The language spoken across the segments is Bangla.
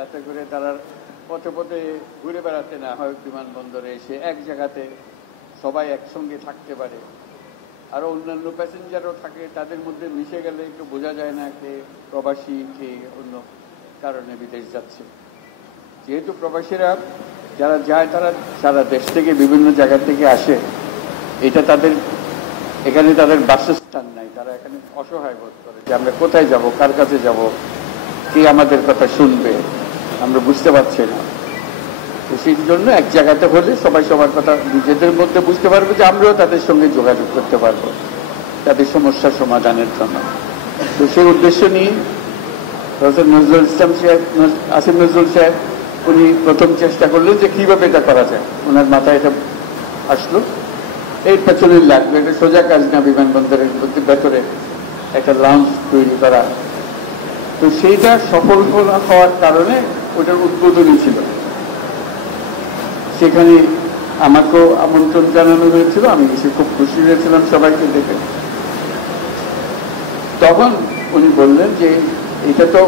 যাতে করে তারা পথে পথে ঘুরে বেড়াতে না হয়, বিমানবন্দরে এসে এক জায়গাতে সবাই একসঙ্গে থাকতে পারে। আরও অন্যান্য প্যাসেঞ্জারও থাকে, তাদের মধ্যে মিশে গেলে একটু বোঝা যায় না কে প্রবাসী কে অন্য কারণে বিদেশ যাচ্ছে। যেহেতু প্রবাসীরা যারা যায় তারা সারা দেশ থেকে বিভিন্ন জায়গা থেকে আসে, এটা তাদের এখানে তাদের বাসস্থান নাই, তারা এখানে অসহায় বোধ করে যে আমরা কোথায় যাব, কার কাছে যাব, কে আমাদের কথা শুনবে, আমরা বুঝতে পারছি না। তো সেই জন্য এক জায়গাতে হলে সবাই সবার কথা নিজেদের মধ্যে বুঝতে পারবে, যে আমরাও তাদের সঙ্গে যোগাযোগ করতে পারবো তাদের সমস্যা সমাধানের জন্য। তো সেই উদ্দেশ্য নিয়ে প্রফেসর নজরুল ইসলাম সাহেব, আসিফ নজরুল সাহেব, উনি প্রথম চেষ্টা করলেন যে কীভাবে এটা করা যায়। ওনার মাথায় এটা আসলো, এর পেছনে লাগবে, এটা সোজা কাজ না বিমানবন্দরের ভেতরে একটা লাউঞ্জ তৈরি করা। তো সেইটা সফল হওয়ার কারণে ওটার উদ্বোধনী ছিল, সেখানে আমাকেও আমন্ত্রণ জানানো হয়েছিল, আমি এসে খুব খুশি হয়েছিলাম সবাইকে দেখে। তখন উনি বললেন যে এটা তো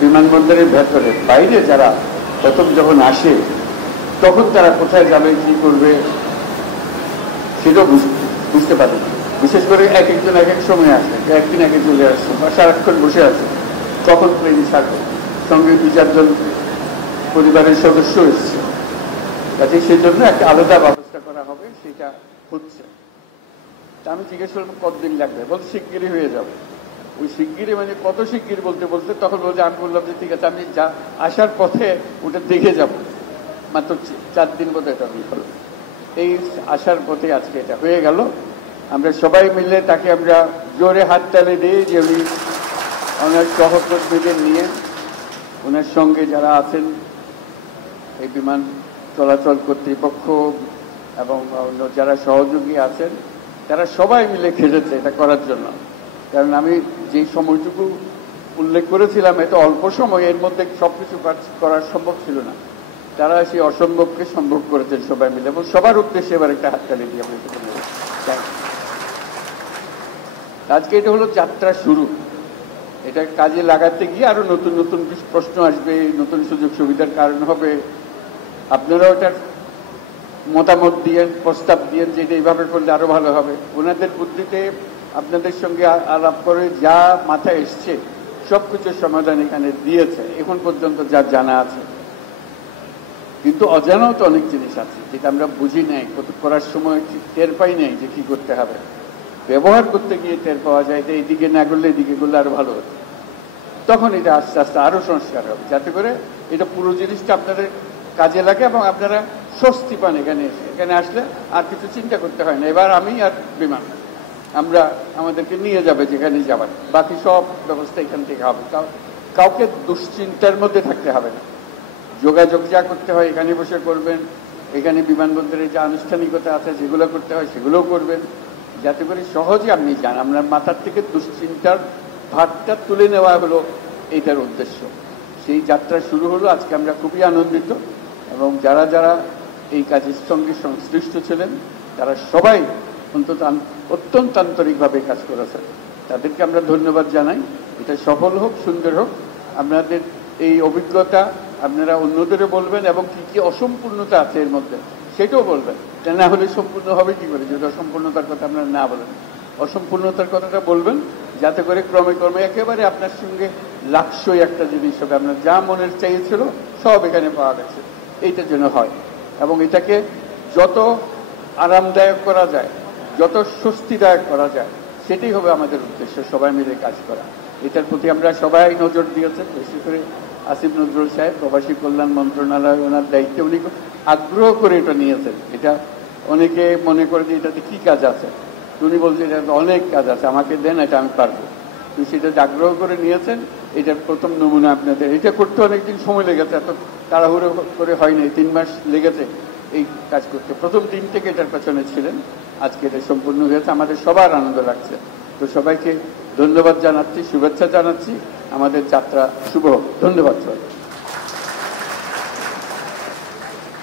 বিমানবন্দরের ভেতরে, বাইরে যারা প্রথম যখন আসে তখন তারা কোথায় যাবে কি করবে সেটাও বুঝতে পারে না। বিশেষ করে এক একজন এক এক সময় আসে, একদিন আগে চলে আসছে বা সারাক্ষণ বসে আছে, কখন প্লেন ছাড়বে, সঙ্গে 2-4 জন পরিবারের সদস্য এসছে, কাজে সেই জন্য একটা আলাদা ব্যবস্থা করা হবে, সেটা হচ্ছে। তা আমি জিজ্ঞেস করলাম কতদিন লাগবে, বল শিগগিরই হয়ে যাবে। ওই শিগগিরই মানে কত শিগগির বলতে বলতে তখন বলছে, আমি বললাম যে ঠিক আছে, আমি যা আসার পথে ওটা দেখে যাব, মাত্র 4 দিন বোধ এটা বিফল। এই আসার পথে আজকে এটা হয়ে গেল। আমরা সবাই মিলে তাকে আমরা জোরে হাততালি দিই যে উনি ওনার সহকর্মীদের নিয়ে, ওনার সঙ্গে যারা আছেন এই বিমান চলাচল কর্তৃপক্ষ এবং যারা সহযোগী আছেন, তারা সবাই মিলে খেটেছে এটা করার জন্য। কারণ আমি যে সময়টুকু উল্লেখ করেছিলাম, এত অল্প সময়, এর মধ্যে সবকিছু করা সম্ভব ছিল না। তারা সেই অসম্ভবকে সম্ভব করেছেন সবাই মিলে, এবং সবার উদ্দেশ্যে এবার একটা হাততালি দিয়ে আমি আজকে এটা হলো যাত্রা শুরু। এটা কাজে লাগাতে গিয়ে আরো নতুন নতুন প্রশ্ন আসবে, নতুন সুযোগ সুবিধার কারণ হবে। আপনারাও এটার মতামত দিয়ে, প্রস্তাব দিয়ে যে এটা এইভাবে করলে আরো ভালো হবে। ওনাদের বুদ্ধিতে আপনাদের সঙ্গে আলাপ করে যা মাথায় এসছে সবকিছুর সমাধান এখানে দিয়েছে এখন পর্যন্ত যা জানা আছে। কিন্তু অজানাও তো অনেক জিনিস আছে যেটা আমরা বুঝি নাই, করার সময় টের পাই নাই যে কি করতে হবে। ব্যবহার করতে গিয়ে টের পাওয়া যায় যে এইদিকে না করলে এদিকে করলে আরো ভালো হতো। তখন এটা আস্তে আস্তে আরো সংস্কার হবে, যাতে করে এটা পুরো জিনিসটা আপনাদের কাজে লাগে এবং আপনারা স্বস্তি পান। এখানে আসলে আর কিছু চিন্তা করতে হয় না। এবার আমি আর বিমান আমরা আমাদেরকে নিয়ে যাবে যেখানে যাবার, বাকি সব ব্যবস্থা এখান থেকে হবে। কাউকে দুশ্চিন্তার মধ্যে থাকতে হবে না। যোগাযোগ যা করতে হয় এখানে বসে করবেন, এখানে বিমানবন্দরে যে আনুষ্ঠানিকতা আছে যেগুলো করতে হয় সেগুলোও করবেন, যাতে করে সহজে আপনি যান। আপনার মাথার থেকে দুশ্চিন্তার ভারটা তুলে নেওয়া হলো এইটার উদ্দেশ্য। সেই যাত্রা শুরু হলো আজকে। আমরা খুবই আনন্দিত, এবং যারা যারা এই কাজের সঙ্গে সংশ্লিষ্ট ছিলেন তারা সবাই অত্যন্ত আন্তরিকভাবে কাজ করেছেন। তাদেরকে আমরা ধন্যবাদ জানাই। এটা সফল হোক, সুন্দর হোক। আপনাদের এই অভিজ্ঞতা আপনারা অন্যদেরও বলবেন, এবং কি কি অসম্পূর্ণতা আছে এর মধ্যে সেটাও বলবেন। তা না হলে সম্পূর্ণ হবে কি করে যদি অসম্পূর্ণতার কথা আপনারা না বলেন। অসম্পূর্ণতার কথাটা বলবেন, যাতে করে ক্রমে ক্রমে একেবারে আপনার সঙ্গে লাক্সই একটা জিনিস হবে। আপনার যা মনের চাইছিল সব এখানে পাওয়া গেছে, এইটা যেন হয়। এবং এটাকে যত আরামদায়ক করা যায়, যত স্বস্তিদায়ক করা যায়, সেটাই হবে আমাদের উদ্দেশ্য, সবাই মিলে কাজ করা। এটার প্রতি আমরা সবাই নজর দিয়েছেন। বিশেষ করে আসিফ নজরুল সাহেব, প্রবাসী কল্যাণ মন্ত্রণালয়, ওনার দায়িত্বে উনি আগ্রহ করে এটা নিয়েছেন। এটা অনেকে মনে করে যে এটাতে কি কাজ আছে, উনি বলছেন এটাতে অনেক কাজ আছে, আমাকে দেন, এটা আমি পারবো। তো সেটা আগ্রহ করে নিয়েছেন। এটার প্রথম নমুনা আপনাদের। এটা করতে অনেকদিন সময় লেগেছে, এত তাড়াহুড়ো করে হয়নি, 3 মাস লেগেছে এই কাজ করতে। প্রথম দিন থেকে এটার পেছনে ছিলেন। আজকে এটা সম্পূর্ণ হয়েছে, আমাদের সবার আনন্দ লাগছে। তো সবাইকে ধন্যবাদ জানাচ্ছি, শুভেচ্ছা জানাচ্ছি। আমাদের যাত্রা শুভ হোক। ধন্যবাদ সবাই।